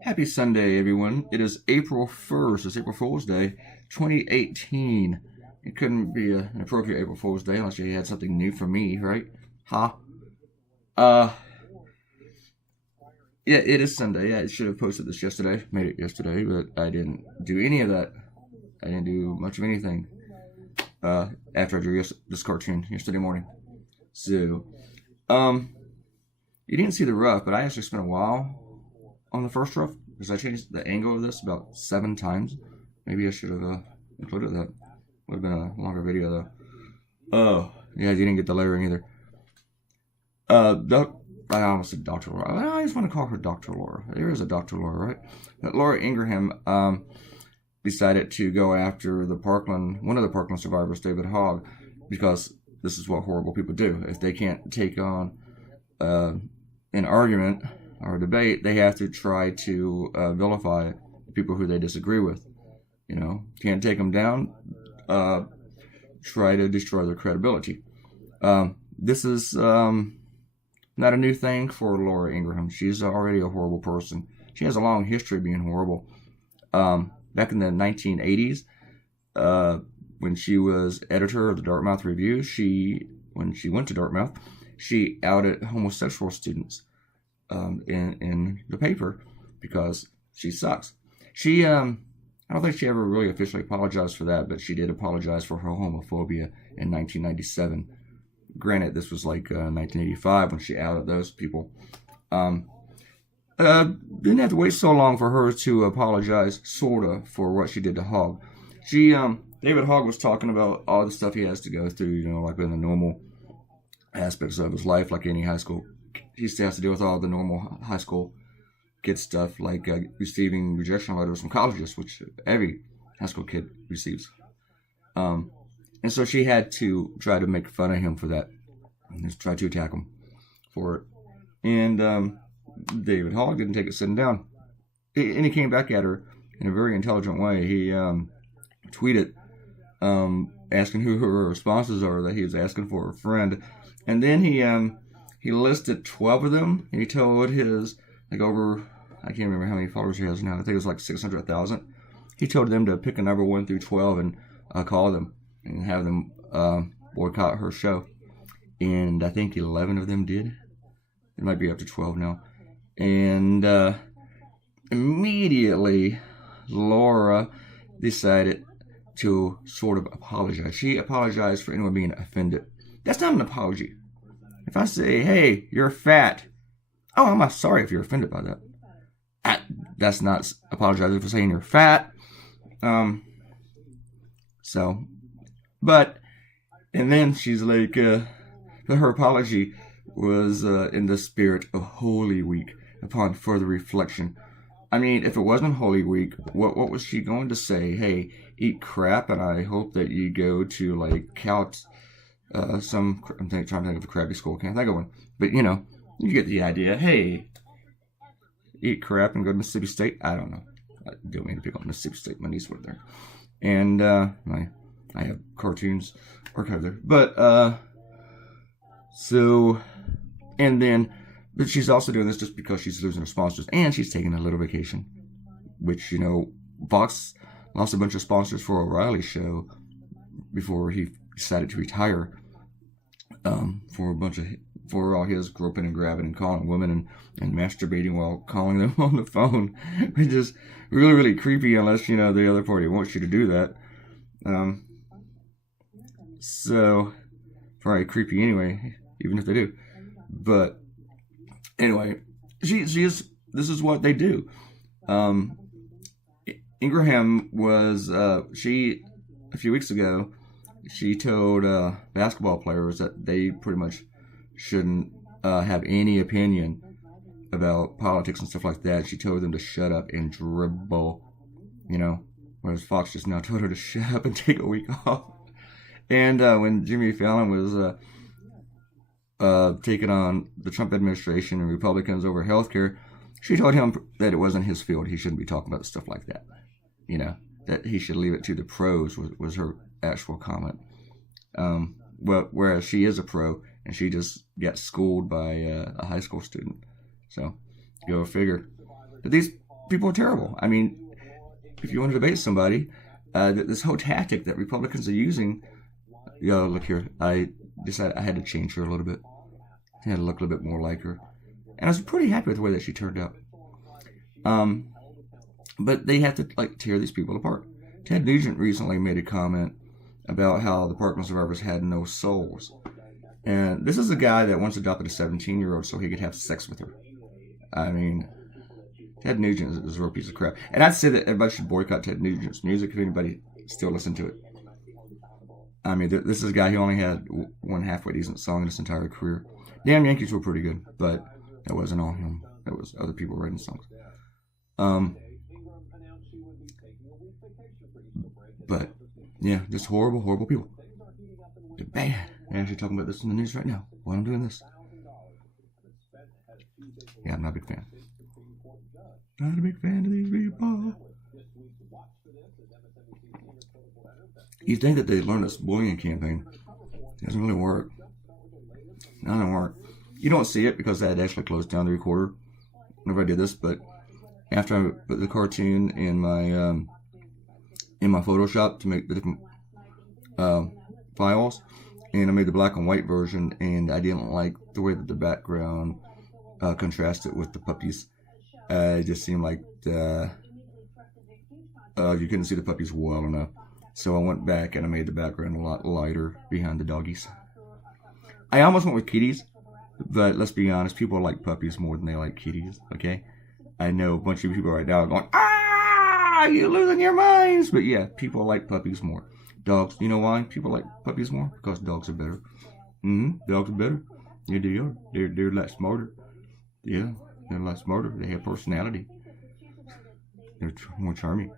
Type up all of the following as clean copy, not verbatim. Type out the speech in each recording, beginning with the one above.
Happy Sunday, everyone. It is April 1st. It's April Fool's Day, 2018. It couldn't be an appropriate April Fool's Day unless you had something new for me, right? Huh? Uh, yeah, it is Sunday. I should have posted this yesterday, made it yesterday, but I didn't do any of that. I didn't do much of anything after I drew this cartoon yesterday morning. So, um, you didn't see the rough, but I actually spent a while on the first rough because I changed the angle of this about 7 times. Maybe I should have included that. Would have been a longer video though. Oh, yeah, you didn't get the layering either. I almost said Dr. Laura. I just want to call her Dr. Laura. There is a Dr. Laura, right? But Laura Ingraham decided to go after one of the Parkland survivors, David Hogg, because this is what horrible people do. If they can't take on an argument or a debate, they have to try to vilify people who they disagree with. You know, can't take them down, try to destroy their credibility. This is not a new thing for Laura Ingraham. She's already a horrible person. She has a long history of being horrible. Back in the 1980s, when she was editor of the Dartmouth Review, when she went to Dartmouth, she outed homosexual students in the paper because she sucks. I don't think she ever really officially apologized for that, but she did apologize for her homophobia in 1997. Granted, this was like 1985 when she outed those people. Didn't have to wait so long for her to apologize, sorta, for what she did to Hogg. David Hogg was talking about all the stuff he has to go through, you know, like in the normal aspects of his life, like any high school. He still has to deal with all the normal high school kid stuff, like receiving rejection letters from colleges, which every high school kid receives. And so she had to try to make fun of him for that, and just try to attack him for it. And David Hogg didn't take it sitting down. And he came back at her in a very intelligent way. He tweeted asking who her sponsors are that he was asking for a friend. And then he listed 12 of them, and he told his, I can't remember how many followers he has now. I think it was like 600,000. He told them to pick a number 1 through 12 and call them and have them boycott her show. And I think 11 of them did. It might be up to 12 now. And immediately, Laura decided to sort of apologize. She apologized for anyone being offended. That's not an apology. If I say, hey, you're fat, oh, I'm sorry if you're offended by that. That's not apologizing for saying you're fat. And then she's like, her apology was in the spirit of Holy Week. Upon further reflection, I mean, if it wasn't Holy Week, what was she going to say? Hey, eat crap, and I hope that you go to like I'm trying to think of a crappy school. Can't think of one, but you know, you get the idea. Hey, eat crap and go to Mississippi State. I don't know. I don't mean to pick on Mississippi State. My niece went there, and I have cartoons archived there. But but she's also doing this just because she's losing her sponsors, and she's taking a little vacation, which, you know, Fox lost a bunch of sponsors for O'Reilly's show before he decided to retire, for all his groping and grabbing and calling women and masturbating while calling them on the phone, which is really, really creepy unless, you know, the other party wants you to do that. So, probably creepy anyway, even if they do. But anyway, this is what they do. Ingraham was, a few weeks ago, she told basketball players that they pretty much shouldn't have any opinion about politics and stuff like that. She told them to shut up and dribble, you know, whereas Fox just now told her to shut up and take a week off. And when Jimmy Fallon was taking on the Trump administration and Republicans over healthcare, she told him that it wasn't his field. He shouldn't be talking about stuff like that. You know, that he should leave it to the pros was her actual comment. Whereas she is a pro, and she just got schooled by a high school student. So, go figure. But these people are terrible. I mean, if you want to debate somebody, this whole tactic that Republicans are using, look here, I decided I had to change her a little bit. I had to look a little bit more like her. And I was pretty happy with the way that she turned out. But they have to, like, tear these people apart. Ted Nugent recently made a comment about how the Parkland survivors had no souls. And this is a guy that once adopted a 17-year-old so he could have sex with her. I mean, Ted Nugent is a real piece of crap. And I'd say that everybody should boycott Ted Nugent's music if anybody still listens to it. I mean, this is a guy who only had one halfway decent song in his entire career. Damn Yankees were pretty good, but that wasn't all him. That was other people writing songs. But, yeah, just horrible, horrible people. They're bad. They're actually talking about this in the news right now while I'm doing this. Yeah, I'm not a big fan. Not a big fan of these people. You think that they learned this bullying campaign. It doesn't really work. It doesn't work. You don't see it because I had actually closed down the recorder whenever I did this, but after I put the cartoon in my Photoshop to make the different files, and I made the black and white version, and I didn't like the way that the background contrasted with the puppies. It just seemed like you couldn't see the puppies well enough. So I went back and I made the background a lot lighter behind the doggies. I almost went with kitties, but let's be honest, people like puppies more than they like kitties, okay? I know a bunch of people right now are going, you're losing your minds! But yeah, people like puppies more. Dogs, you know why people like puppies more? Because dogs are better. Dogs are better. Yeah, they are. They're a lot smarter. Yeah, they're a lot smarter. They have personality. They're more charming.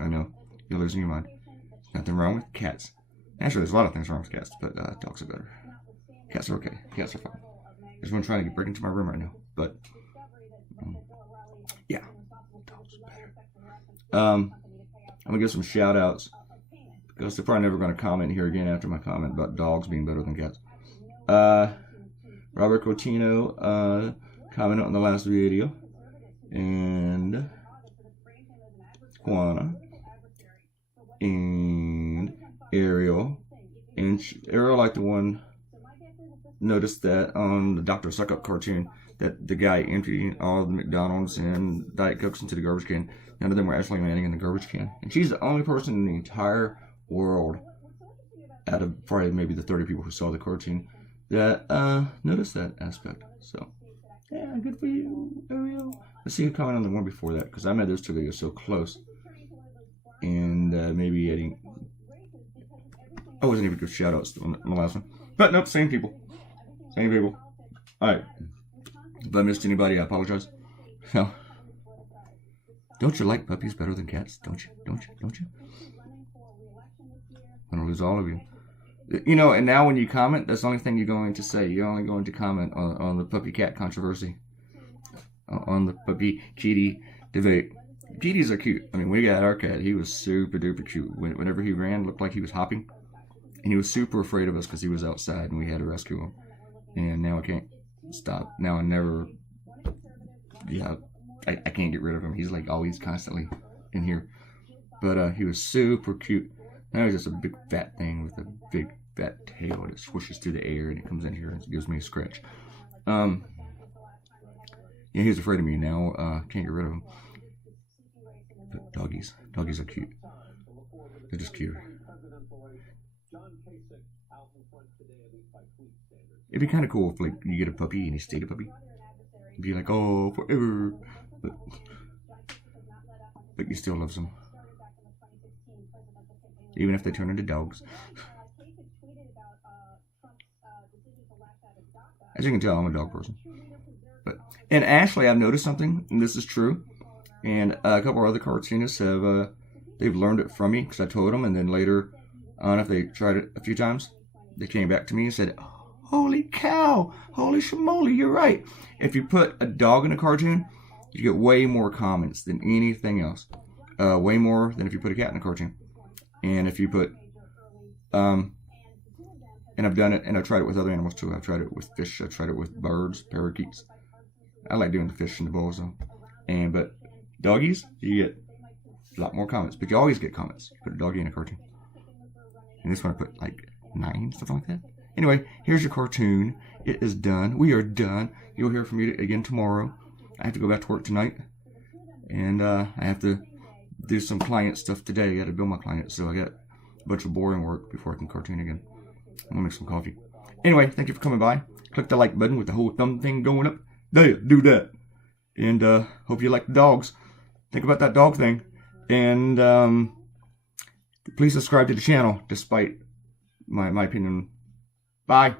I know. You're losing your mind. Nothing wrong with cats. Actually, there's a lot of things wrong with cats, but dogs are better. Cats are okay. Cats are fine. There's one trying to break into my room right now, but yeah, dogs are better. I'm gonna give some shout outs because they're probably never gonna comment here again after my comment about dogs being better than cats. Robert Cotino commented on the last video, and Juana, and Ariel. And Ariel, like the one, noticed that on the Dr. Suckup cartoon that the guy emptied all the McDonald's and Diet Cokes into the garbage can. None of them were actually landing in the garbage can. And she's the only person in the entire world, out of probably maybe the 30 people who saw the cartoon, that noticed that aspect. So, yeah, good for you, Ariel. Let's see who commented on the one before that, because I made those two videos so close. And maybe adding... I wasn't even good shout outs on the last one. But nope, same people. Same people. Alright. If I missed anybody, I apologize. No. Don't you like puppies better than cats? Don't you? Don't you? Don't you? I'm gonna lose all of you. You know, and now when you comment, that's the only thing you're going to say. You're only going to comment on the puppy cat controversy. On the puppy kitty debate. Kitties are cute. I mean, we got our cat. He was super duper cute. Whenever he ran, looked like he was hopping. And he was super afraid of us because he was outside and we had to rescue him. And now I can't stop. Now I never... Yeah, I can't get rid of him. He's like always constantly in here. But he was super cute. Now he's just a big fat thing with a big fat tail that swishes through the air and it comes in here and gives me a scratch. Yeah, he was afraid of me. Now can't get rid of him. But doggies are cute. They're just cute. It'd be kind of cool if, like, you get a puppy and he stayed a puppy. It'd be like, oh, forever. But you still love them. Even if they turn into dogs. As you can tell, I'm a dog person. And actually, I've noticed something, and this is true. And a couple of other cartoonists have, they've learned it from me, because I told them, and then later on, if they tried it a few times, they came back to me and said, holy cow, holy shamoly, you're right. If you put a dog in a cartoon, you get way more comments than anything else. Way more than if you put a cat in a cartoon. And if you put, and I've done it, and I've tried it with other animals too. I've tried it with fish, I've tried it with birds, parakeets. I like doing the fish and the bulls though. But doggies, you get a lot more comments. But you always get comments. You put a doggy in a cartoon. And this one I put like 9, something like that. Anyway, here's your cartoon. It is done. We are done. You'll hear from me again tomorrow. I have to go back to work tonight. And I have to do some client stuff today. I got to bill my clients. So I got a bunch of boring work before I can cartoon again. I'm going to make some coffee. Anyway, thank you for coming by. Click the like button with the whole thumb thing going up. There, do that. And hope you like the dogs. Think about that dog thing. And please subscribe to the channel, despite my opinion. Bye.